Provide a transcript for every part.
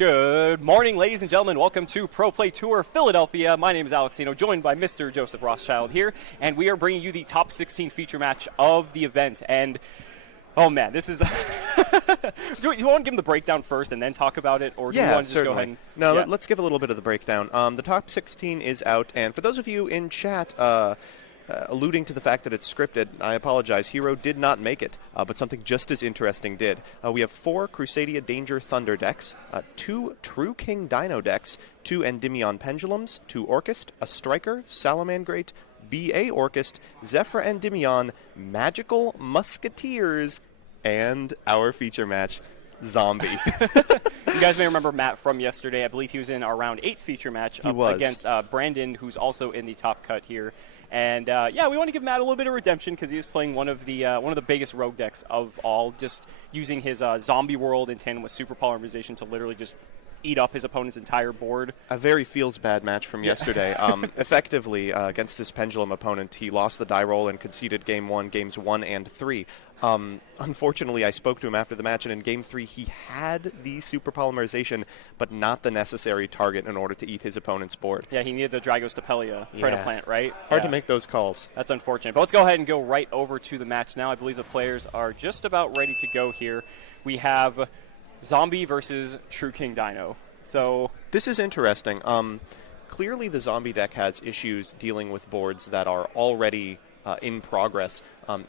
Good morning, ladies and gentlemen. Welcome to Pro Play Tour Philadelphia. My name is Alex Dino, joined by Mr. Joseph Rothschild here, and we are bringing you the top 16 feature match of the event. And oh man, this is. Do you want to give them the breakdown first and then talk about it, or do you want to just go ahead? And, no, let's give a little bit of the breakdown. The top 16 is out, and for those of you in chat. Alluding to the fact that it's scripted, I apologize. Hero did not make it, but something just as interesting did. We have 4 Crusadia Danger Thunder decks, 2 True King Dino decks, 2 Endymion Pendulums, 2 Orchist, a Striker, Salamangrate, BA Orchist, Zephyr Endymion, Magical Musketeers, and our feature match, Zombie. You guys may remember Matt from yesterday. I believe he was in our round 8 feature match against Brandon, who's also in the top cut here. And yeah, we want to give Matt a little bit of redemption because he is playing one of the biggest rogue decks of all, just using his zombie world in tandem with super polymerization to literally just eat up his opponent's entire board. A very feels-bad match from yesterday. Effectively, against his Pendulum opponent, he lost the die roll and conceded games 1 and 3. Unfortunately, I spoke to him after the match, and in Game 3, he had the super polymerization, but not the necessary target in order to eat his opponent's board. Yeah, he needed the Dragostapelia plant, right? Hard to make those calls. That's unfortunate. But let's go ahead and go right over to the match now. I believe the players are just about ready to go here. We have Zombie versus True King Dino. So this is interesting. Clearly, the Zombie deck has issues dealing with boards that are already in progress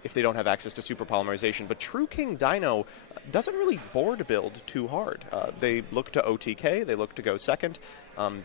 if they don't have access to super polymerization. But True King Dino doesn't really board build too hard. They look to OTK. They look to go second.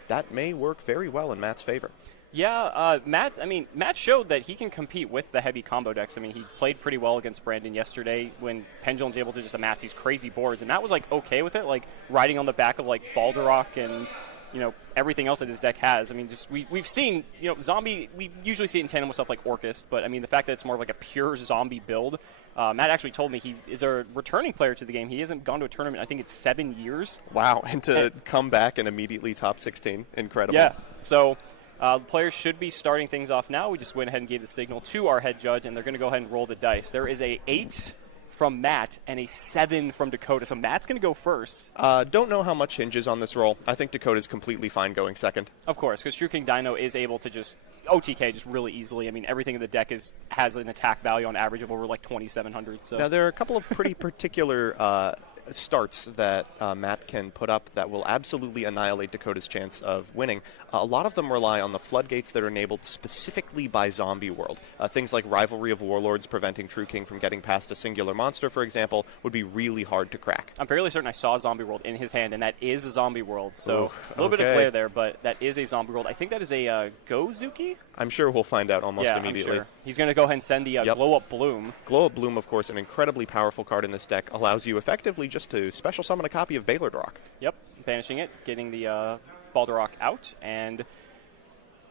That may work very well in Matt's favor. Yeah, Matt showed that he can compete with the heavy combo decks. I mean, he played pretty well against Brandon yesterday when Pendulum's able to just amass these crazy boards, and Matt was, like, okay with it, like, riding on the back of, like, Balderrock and, you know, everything else that his deck has. I mean, just we've seen, you know, Zombie, we usually see it in tandem with stuff like Orchist, but, I mean, the fact that it's more of, like, a pure Zombie build, Matt actually told me he is a returning player to the game. He hasn't gone to a tournament, I think it's 7 years. Wow, and to come back and immediately top 16, incredible. Yeah, so the players should be starting things off now. We just went ahead and gave the signal to our head judge, and they're going to go ahead and roll the dice. There is a 8 from Matt and a 7 from Dakota, so Matt's going to go first. Don't know how much hinges on this roll. I think Dakota's completely fine going second. Of course, because True King Dino is able to just OTK just really easily. I mean, everything in the deck has an attack value on average of over like 2,700. So now, there are a couple of pretty particular starts that Matt can put up that will absolutely annihilate Dakota's chance of winning. A lot of them rely on the floodgates that are enabled specifically by Zombie World. Things like Rivalry of Warlords preventing True King from getting past a singular monster, for example, would be really hard to crack. I'm fairly certain I saw Zombie World in his hand, and that is a Zombie World. So a little bit of glare there, but that is a Zombie World. I think that is a Gozuki? I'm sure we'll find out almost immediately. I'm sure. He's going to go ahead and send the Glow Up Bloom. Glow Up Bloom, of course, an incredibly powerful card in this deck, allows you effectively just to special summon a copy of Balerdrock. Yep, banishing it, getting the Balderrock out, and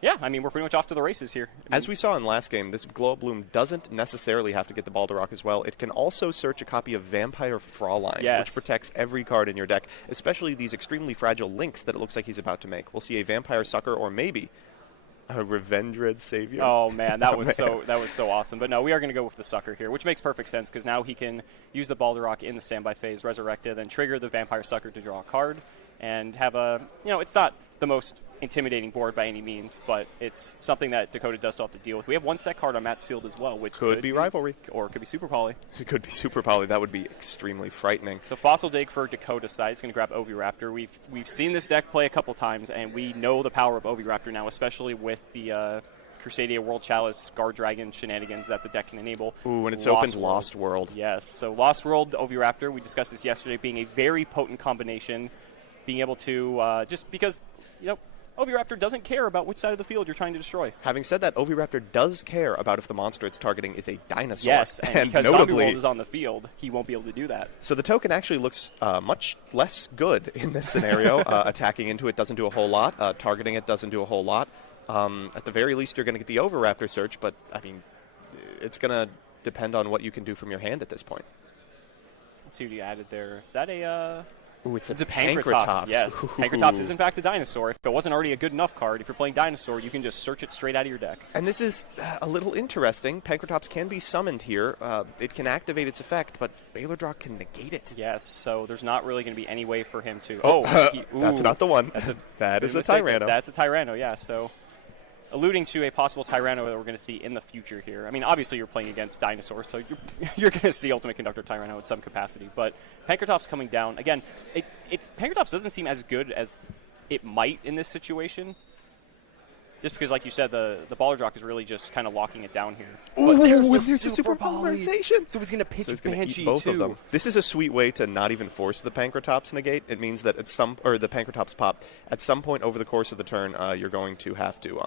yeah, I mean, we're pretty much off to the races here. As we saw in last game, this Glow Up Bloom doesn't necessarily have to get the Balderrock as well. It can also search a copy of Vampire Fraulein, which protects every card in your deck, especially these extremely fragile links that it looks like he's about to make. We'll see a Vampire Sucker or maybe a Revendred Savior. Oh man, that was so awesome. But no, we are going to go with the Sucker here, which makes perfect sense because now he can use the Balderrock in the standby phase, resurrect it, then trigger the Vampire Sucker to draw a card, and have a, you know, it's not the most intimidating board by any means, but it's something that Dakota does still have to deal with. We have one set card on Matt's field as well, which could be Rivalry. Or it could be Super Poly. It could be Super Poly. That would be extremely frightening. So Fossil Dig for Dakota's side is going to grab Oviraptor. We've seen this deck play a couple times, and we know the power of Oviraptor now, especially with the Crusadia World Chalice Guard Dragon shenanigans that the deck can enable. Ooh, and it's opened Lost World. Yes, so Lost World, Oviraptor, we discussed this yesterday, being a very potent combination, being able to, just because, you know, Oviraptor doesn't care about which side of the field you're trying to destroy. Having said that, Oviraptor does care about if the monster it's targeting is a dinosaur. Yes, and because Zombie World is on the field, he won't be able to do that. So the token actually looks much less good in this scenario. Attacking into it doesn't do a whole lot. Targeting it doesn't do a whole lot. At the very least, you're going to get the Oviraptor search, but, I mean, it's going to depend on what you can do from your hand at this point. Let's see what you added there. Is that a Ooh, it's a Pankratops. Yes, Pankratops is in fact a dinosaur. If it wasn't already a good enough card, if you're playing dinosaur, you can just search it straight out of your deck. And this is a little interesting. Pankratops can be summoned here. It can activate its effect, but Baylordrock can negate it. Yes, so there's not really going to be any way for him to... That's not the one. That is a Tyranno. That's a Tyranno, yeah, so... alluding to a possible Tyranno that we're going to see in the future here. I mean, obviously you're playing against dinosaurs, so you're going to see Ultimate Conductor Tyranno at some capacity. But Pankratops coming down, again, Pankratops doesn't seem as good as it might in this situation. Just because, like you said, the Baylordrock is really just kind of locking it down here. Ooh, there's a super polarization. So he's going to pitch Banshee, both too. of them. This is a sweet way to not even force the Pankratops negate. It means that at the Pankratops pop, at some point over the course of the turn, you're going to have to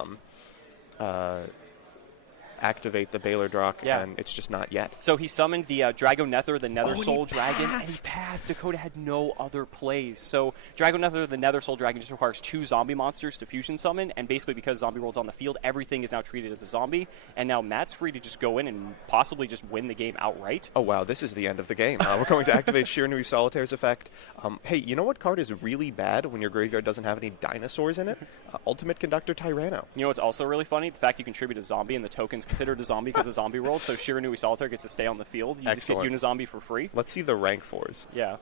activate the Baylordrock, and it's just not yet. So he summoned the Dragonether, the Nether Soul Dragon, and he passed. Dakota had no other plays. So Dragonether, the Nether Soul Dragon, just requires 2 zombie monsters to fusion summon, and basically because Zombie World's on the field, everything is now treated as a zombie, and now Matt's free to just go in and possibly just win the game outright. Oh, wow, this is the end of the game. We're going to activate Shiranui Solitaire's effect. Hey, you know what card is really bad when your graveyard doesn't have any dinosaurs in it? Ultimate Conductor Tyranno. You know what's also really funny? The fact you contribute a zombie and the token's considered a zombie because of Zombie World, so Shiranui Solitaire gets to stay on the field. You Excellent. just get Unizombie for free. Let's see the rank 4s. Yeah.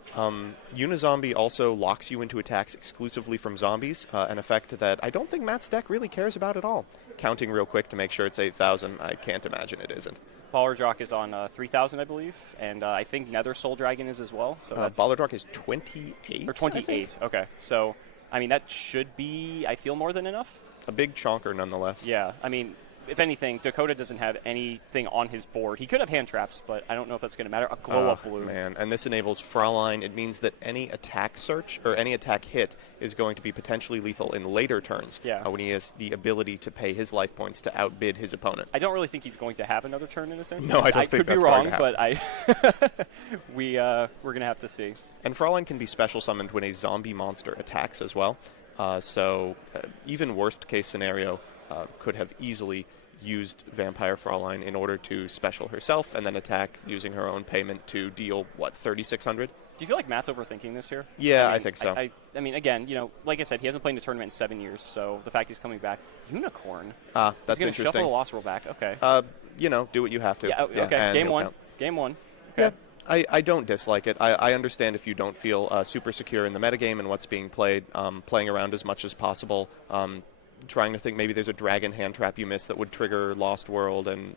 Unizombie also locks you into attacks exclusively from zombies, an effect that I don't think Matt's deck really cares about at all. Counting real quick to make sure it's 8,000, I can't imagine it isn't. Baylordrock is on 3,000, I believe, and I think Nether Soul Dragon is as well. So Baylordrock is 28? Or 28, okay. So, I mean, that should be, I feel, more than enough. A big chonker, nonetheless. Yeah, I mean, if anything, Dakota doesn't have anything on his board. He could have hand traps, but I don't know if that's going to matter. A glow-up blue. Man, and this enables Fraulein. It means that any attack search or any attack hit is going to be potentially lethal in later turns when he has the ability to pay his life points to outbid his opponent. I don't really think he's going to have another turn in a sense. No, I don't think that's going to happen. but we're going to have to see. And Fraulein can be special summoned when a zombie monster attacks as well. So even worst case scenario could have easily used Vampire Fraulein in order to special herself and then attack using her own payment to deal, 3,600? Do you feel like Matt's overthinking this here? Yeah, I think so. I mean, again, like I said, he hasn't played in a tournament in 7 years, so the fact he's coming back. Unicorn? That's he's interesting. Shuffle the Lost World back, okay. Do what you have to. Yeah, okay, game one. Game one. Okay. Yeah, I don't dislike it. I understand if you don't feel super secure in the metagame and what's being played, playing around as much as possible, trying to think maybe there's a dragon hand trap you missed that would trigger Lost World and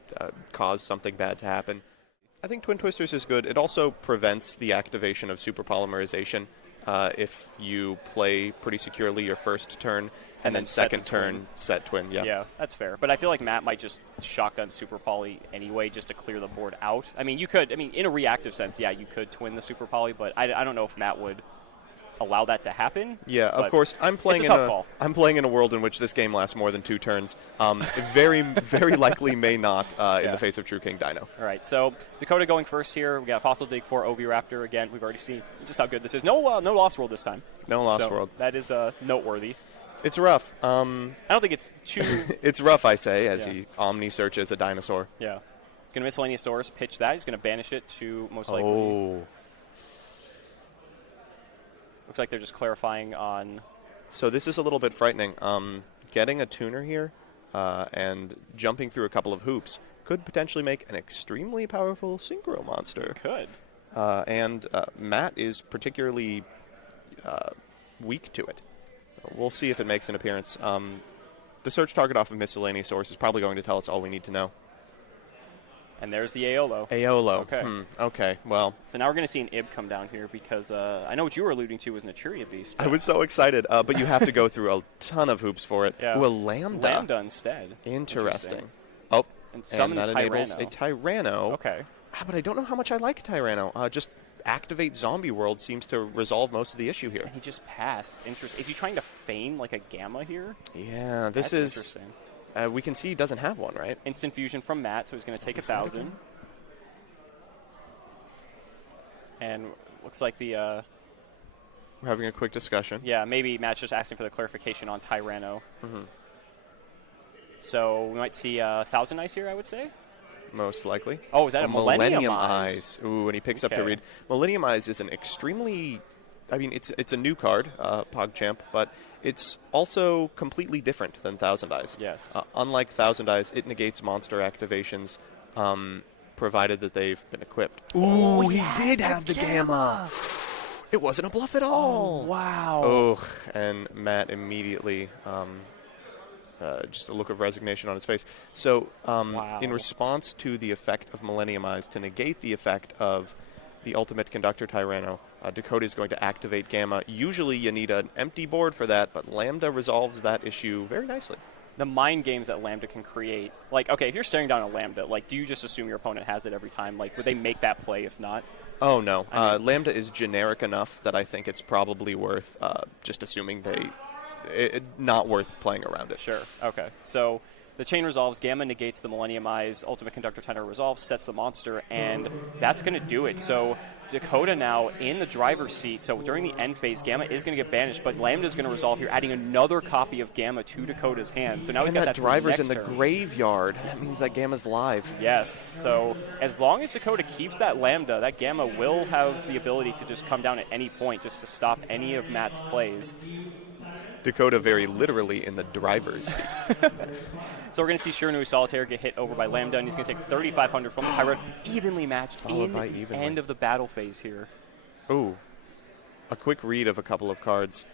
cause something bad to happen. I think Twin Twisters is good. It also prevents the activation of super polymerization if you play pretty securely your first turn and then second turn set twin. Yeah, that's fair. But I feel like Matt might just shotgun super poly anyway just to clear the board out. I mean, in a reactive sense, you could twin the super poly, but I don't know if Matt would allow that to happen. Yeah, of course. I'm playing in a world in which this game lasts more than 2 turns. Very, very likely may not in the face of True King Dino. All right, so Dakota going first here. We got Fossil Dig for Oviraptor again. We've already seen just how good this is. No Lost World this time. No Lost World. That is noteworthy. It's rough. I don't think it's too... It's rough, I say, as he omni-searches a dinosaur. Yeah. He's going to Miscellaneous Source, pitch that. He's going to banish it to most likely... Oh. Looks like they're just clarifying on... So this is a little bit frightening. Getting a tuner here and jumping through a couple of hoops could potentially make an extremely powerful Synchro monster. It could. And Matt is particularly weak to it. We'll see if it makes an appearance. The search target off of Miscellaneous Source is probably going to tell us all we need to know. And there's the Aolo. Aolo. Okay. Okay, well. So now we're going to see an Ib come down here because I know what you were alluding to was Naturia Beast. I was so excited, but you have to go through a ton of hoops for it. Yeah. Ooh, a Lambda. Lambda instead. Interesting. Oh, and that enables a Tyranno. Okay. But I don't know how much I like Tyranno. Just activate Zombie World seems to resolve most of the issue here. And he just passed. Interesting. Is he trying to feign like a Gamma here? Yeah, this That's is... interesting. We can see he doesn't have one, right? Instant Fusion from Matt, so he's going to take 1,000. And looks like the... We're having a quick discussion. Yeah, maybe Matt's just asking for the clarification on Tyranno. Mm-hmm. So we might see 1,000 Ice here, I would say. Most likely. Oh, is that a Millennium Eyes? Ooh, and he picks up to read. Millennium Eyes is an extremely I mean, it's a new card, PogChamp, but it's also completely different than Thousand Eyes. Yes. Unlike Thousand Eyes, it negates monster activations, provided that they've been equipped. Ooh, he did have the Gamma! It wasn't a bluff at all! Wow. Oh, and Matt immediately, just a look of resignation on his face. So, in response to the effect of Millennium Eyes, to negate the effect of the Ultimate Conductor Tyranno, Dakota is going to activate Gamma. Usually you need an empty board for that, but Lambda resolves that issue very nicely. The mind games that Lambda can create. Like, okay, if you're staring down a Lambda, like, do you just assume your opponent has it every time? Like, would they make that play if not? Oh, no. Lambda is generic enough that I think it's probably worth just assuming not worth playing around it. Sure. Okay. So the chain resolves, Gamma negates the Millennium Eyes, Ultimate Conductor Tyranno resolves, sets the monster, and that's going to do it. So Dakota now in the driver's seat. So during the end phase, Gamma is going to get banished, but Lambda's going to resolve here, adding another copy of Gamma to Dakota's hand. So now we've got that driver's in the turn. graveyard. That means that Gamma's live. Yes. So as long as Dakota keeps that Lambda, that Gamma will have the ability to just come down at any point just to stop any of Matt's plays. Dakota very literally in the driver's seat. So we're going to see Shiranui Solitaire get hit over by Lambda, and he's going to take 3,500 from the Tyranno. Evenly matched in the end of the battle phase here. Ooh. A quick read of a couple of cards.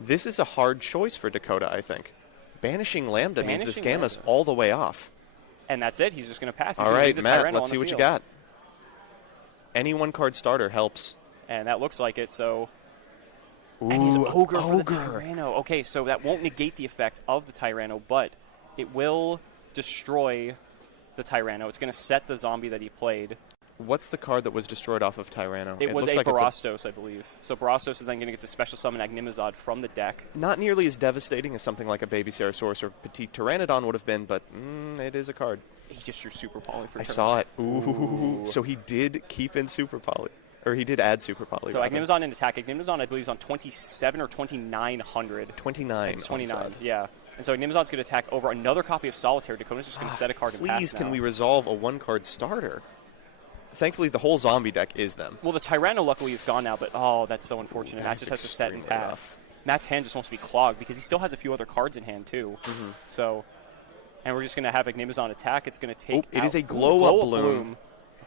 This is a hard choice for Dakota, I think. Banishing Lambda means this Gamma's all the way off. And that's it. He's just going to pass. He's all right, Matt, Tyranno let's see what you got. Any one-card starter helps. And that looks like it, so... Ooh, and he's Ogre for the Tyranno. Okay, so that won't negate the effect of the Tyranno, but it will destroy the Tyranno. It's going to set the zombie that he played. What's the card that was destroyed off of Tyranno? It was a Barastos, I believe. So Barastos is then going to get to special summon Agnimazod from the deck. Not nearly as devastating as something like a Baby Sarasaurus or Petite Pteranodon would have been, but it is a card. He just drew Super Poly for I saw it. Ooh. So he did keep in Super Poly. Or he did add Super Poly. So Agnimazon in attack. Agnimazon, I believe, is on 27 or 2,900. 29. It's 29, yeah. And so Agnimazon's going to attack over another copy of Solitaire. Dakota's just going to set a card and pass Please, now. can we resolve a one-card starter? Thankfully, the whole zombie deck is them. Well, the Tyranno, luckily, is gone now, but that's so unfortunate. Matt just has to set and pass. Rough. Matt's hand just wants to be clogged because he still has a few other cards in hand, too. Mm-hmm. So, and we're just going to have Agnimazon attack. It's going to take It is a glow-up bloom.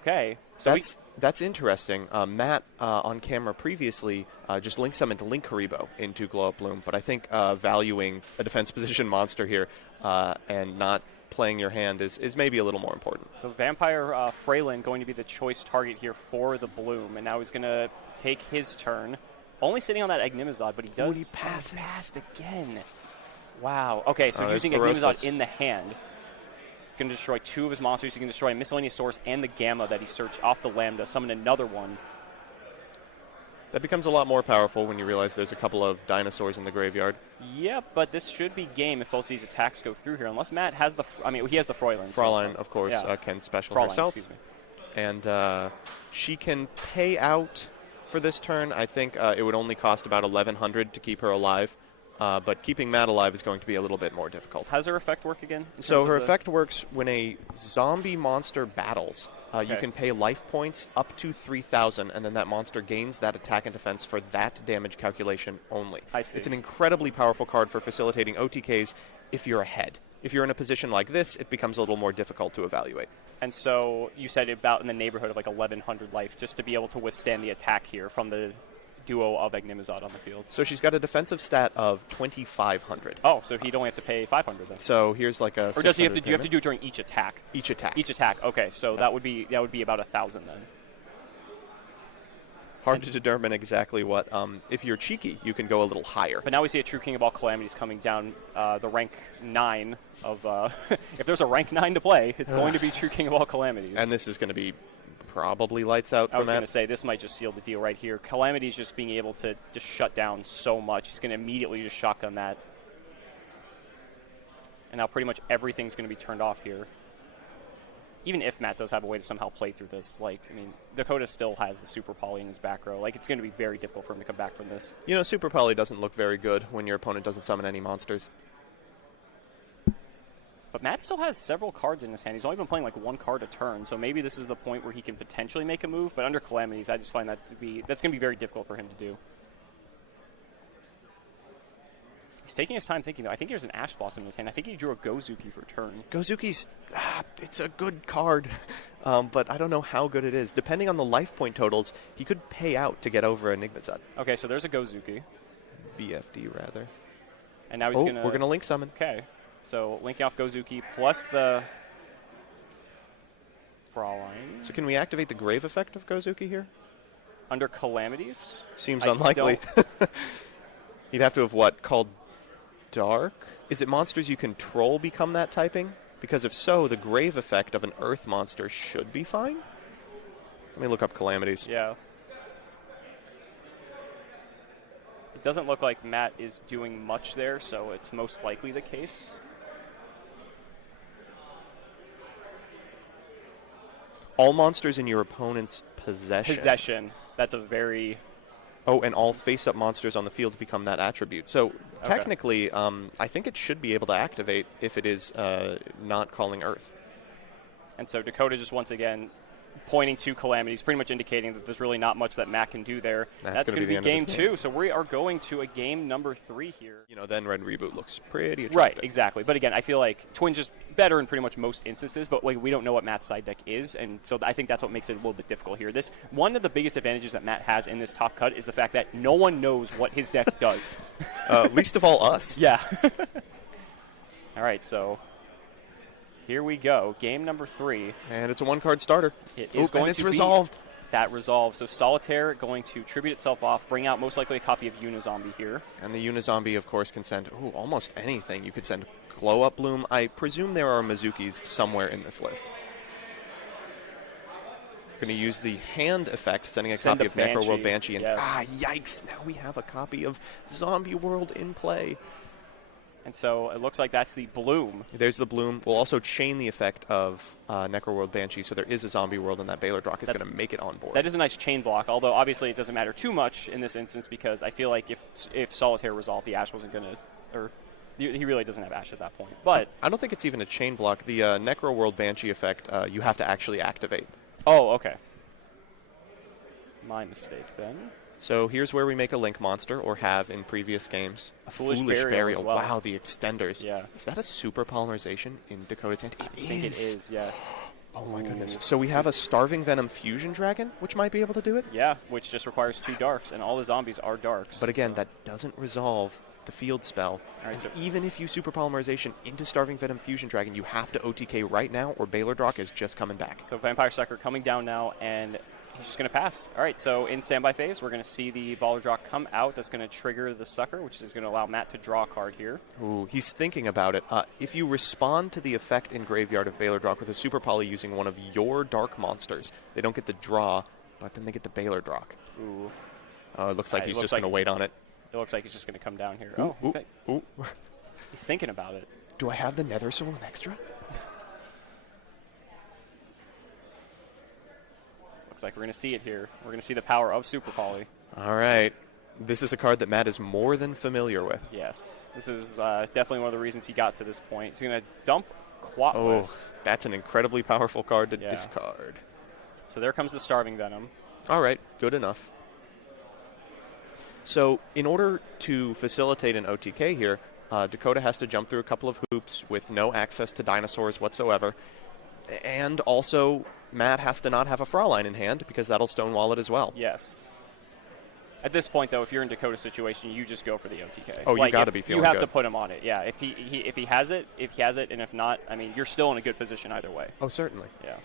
Okay. So that's interesting. Matt, on camera previously, just link summoned Link Haribo into Glow Up Bloom, but I think valuing a defense position monster here and not playing your hand is maybe a little more important. So Vampire Freylin going to be the choice target here for the Bloom, and now he's going to take his turn. Only sitting on that Agnimazod, but he does... he passed again. Wow. Okay, so using Agnimazod in the hand... going to destroy two of his monsters. He can destroy a Miscellaneous Source and the Gamma that he searched off the Lambda, summon another one. That becomes a lot more powerful when you realize there's a couple of dinosaurs in the graveyard. Yeah, but this should be game if both these attacks go through here, unless Matt has the... he has the Freylin. Fraulein, of course, can special herself. Excuse me. And she can pay out for this turn. I think it would only cost about 1,100 to keep her alive. But keeping Matt alive is going to be a little bit more difficult. How does her effect work again? So her effect works when a zombie monster battles. You can pay life points up to 3,000, and then that monster gains that attack and defense for that damage calculation only. I see. It's an incredibly powerful card for facilitating OTKs if you're ahead. If you're in a position like this, it becomes a little more difficult to evaluate. And so you said about in the neighborhood of like 1,100 life just to be able to withstand the attack here from the duo of Agnimazod on the field. So she's got a defensive stat of 2,500. Oh, so he'd only have to pay 500 then. So here's like a. Or does he have to? Do you have to do it during each attack? Each attack. Each attack. Okay, so that would be about 1,000 then. Hard to determine exactly what. If you're cheeky, you can go a little higher. But now we see a true King of all calamities coming down the rank 9 of. If there's a rank 9 to play, it's going to be true King of all calamities. And this is going to be. Probably lights out for Matt. I was going to say, this might just seal the deal right here. Calamity's just being able to just shut down so much. He's going to immediately just shotgun that. And now pretty much everything's going to be turned off here. Even if Matt does have a way to somehow play through this, Dakota still has the Super Poly in his back row. It's going to be very difficult for him to come back from this. Super Poly doesn't look very good when your opponent doesn't summon any monsters. But Matt still has several cards in his hand. He's only been playing like one card a turn, so maybe this is the point where he can potentially make a move. But under Calamities, I just find that's going to be very difficult for him to do. He's taking his time thinking, though. I think there's an Ash Blossom in his hand. I think he drew a Gozuki for turn. Gozuki's, it's a good card, but I don't know how good it is. Depending on the life point totals, he could pay out to get over Enigmazut. Okay, so there's a Gozuki. BFD, rather. And now he's going to... we're going to Link Summon. Okay, so linking off Gozuki plus the Fraulein. So can we activate the Grave effect of Gozuki here? Under Calamities? Seems unlikely. He'd have to have, what, called Dark? Is it monsters you control become that typing? Because if so, the Grave effect of an Earth monster should be fine? Let me look up Calamities. Yeah. It doesn't look like Matt is doing much there, so it's most likely the case. All monsters in your opponent's possession. Possession. That's a very... Oh, and all face-up monsters on the field become that attribute. So technically, I think it should be able to activate if it is not calling Earth. And so Dakota just once again pointing to Calamities, pretty much indicating that there's really not much that Matt can do there. That's going to be game 2, so we are going to a game number 3 here. You know, then Red Reboot looks pretty attractive. Right, exactly. But again, I feel like Twin's just better in pretty much most instances, but like we don't know what Matt's side deck is, and so I think that's what makes it a little bit difficult here. One of the biggest advantages that Matt has in this top cut is the fact that no one knows what his deck does. Least of all us. Yeah. All right, so here we go. Game number 3. And it's a one-card starter. It is going and it's to resolved. That resolve. So Solitaire going to tribute itself off, bring out most likely a copy of Unizombie here. And the Unizombie, of course, can send almost anything. You could send Glow Up Bloom. I presume there are Mizukis somewhere in this list. Going to use the hand effect, sending a copy of Necroworld Banshee. And yikes! Now we have a copy of Zombie World in play. And so it looks like that's the Bloom. There's the Bloom. We'll also chain the effect of Necroworld Banshee, so there is a Zombie World, and that Baylor Drock is going to make it on board. That is a nice chain block, although obviously it doesn't matter too much in this instance because I feel like if Solitaire resolved, the Ash wasn't going to, or he really doesn't have Ash at that point. But I don't think it's even a chain block. The Necroworld Banshee effect, you have to actually activate. Oh, okay. My mistake then. So here's where we make a Link monster, or have in previous games. A Foolish Burial. As well. Wow, the extenders. Yeah. Is that a super polymerization in Dakota's hand? I think it is, yes. Oh my goodness. So we have a Starving Venom Fusion Dragon, which might be able to do it? Yeah, which just requires 2 darks, and all the zombies are darks. But again, that doesn't resolve the field spell. All right, so even if you super polymerization into Starving Venom Fusion Dragon, you have to OTK right now, or Baylor Drock is just coming back. So Vampire Sucker coming down now, and he's just going to pass. All right, so in standby phase, we're going to see the Baller Drock come out. That's going to trigger the Sucker, which is going to allow Matt to draw a card here. Ooh, he's thinking about it. If you respond to the effect in Graveyard of Baylor Drock with a Super Poly using one of your Dark monsters, they don't get the draw, but then they get the Baylor Drock. Ooh. It looks like he's just going to wait on it. It looks like he's just going to come down here. He's thinking about it. Do I have the Nether Soul in extra? Looks like we're going to see it here. We're going to see the power of Super Poly. All right. This is a card that Matt is more than familiar with. Yes. This is definitely one of the reasons he got to this point. He's going to dump Quatless. Oh, that's an incredibly powerful card to discard. So there comes the Starving Venom. All right. Good enough. So in order to facilitate an OTK here, Dakota has to jump through a couple of hoops with no access to dinosaurs whatsoever. And also, Matt has to not have a Fraulein in hand because that'll stonewall it as well. Yes. At this point, though, if you're in Dakota's situation, you just go for the OTK. Oh, you got to be feeling good. You have good. to put him on it. Yeah. If he has it, and if not, I mean, you're still in a good position either way. Oh, certainly. Yeah.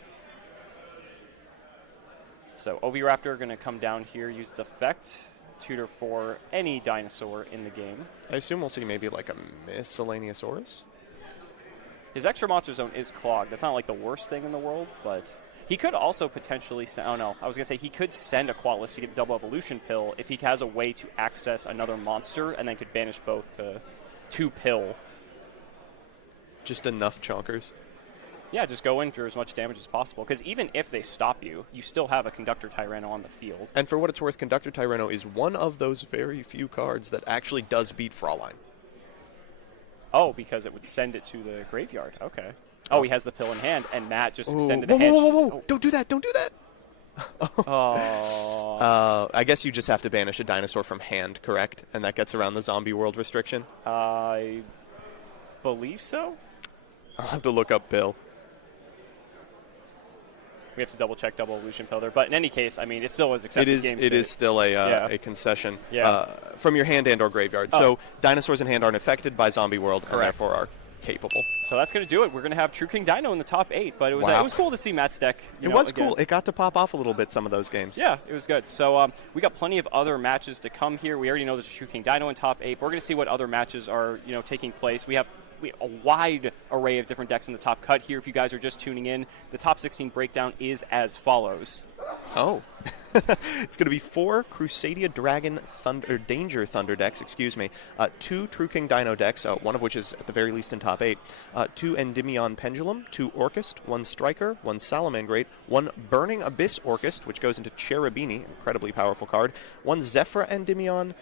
So Oviraptor going to come down here, use the effect, tutor for any dinosaur in the game. I assume we'll see maybe like a Miscellaneousaurus. His extra monster zone is clogged. That's not like the worst thing in the world, but he could also potentially send, oh no, I was going to say he could send a Quatless to get double evolution pill if he has a way to access another monster and then could banish both to 2 pill. Just enough chonkers. Yeah, just go in for as much damage as possible, because even if they stop you, you still have a Conductor Tyranno on the field. And for what it's worth, Conductor Tyranno is one of those very few cards that actually does beat Fraulein. Oh, because it would send it to the graveyard. Okay. Oh, he has the pill in hand, and Matt just extended Whoa, the hand. whoa, whoa, whoa. Oh. Don't do that. Don't do that. Oh. I guess you just have to banish a dinosaur from hand, correct? And that gets around the zombie world restriction? I believe so. I'll have to look up Bill. We have to double-check double illusion pill there. But in any case, I mean, it still is accepted game It state. is still a concession from your hand and or graveyard. Oh. So dinosaurs in hand aren't affected by zombie world and Correct. therefore are capable. So that's going to do it. We're going to have True King Dino in the top 8, but it was Wow. it was cool to see Matt's deck. It was cool. It got to pop off a little bit some of those games. Yeah, it was good. So we got plenty of other matches to come here. We already know there's a True King Dino in top 8. But we're going to see what other matches are taking place. We have a wide array of different decks in the top cut here. If you guys are just tuning in, the top 16 breakdown is as follows. Oh. It's going to be 4 Crusadia Dragon Danger Thunder decks, 2 True King Dino decks, one of which is at the very least in top 8, 2 Endymion Pendulum, 2 Orchist, 1 Striker, 1 Salamangreat, 1 Burning Abyss Orchist, which goes into Cherubini, incredibly powerful card, 1 Zephyr Endymion,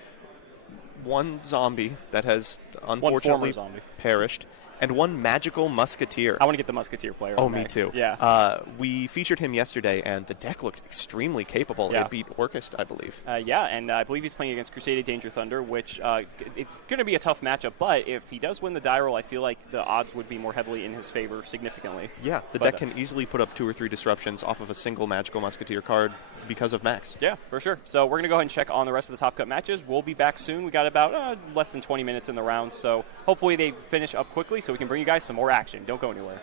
1 Zombie that has unfortunately perished, and 1 Magical Musketeer. I want to get the Musketeer player. Oh, on me next. too. Yeah. We featured him yesterday, and the deck looked extremely capable. Yeah. It beat Orchist, I believe. Yeah, and I believe he's playing against Crusadia Danger Thunder, which it's going to be a tough matchup. But if he does win the die roll, I feel like the odds would be more heavily in his favor significantly. Yeah, the deck can easily put up 2 or 3 disruptions off of a single Magical Musketeer card because of Max. Yeah, for sure. So we're going to go ahead and check on the rest of the top cut matches. We'll be back soon. We got about less than 20 minutes in the round, so hopefully they finish up quickly so we can bring you guys some more action. Don't go anywhere.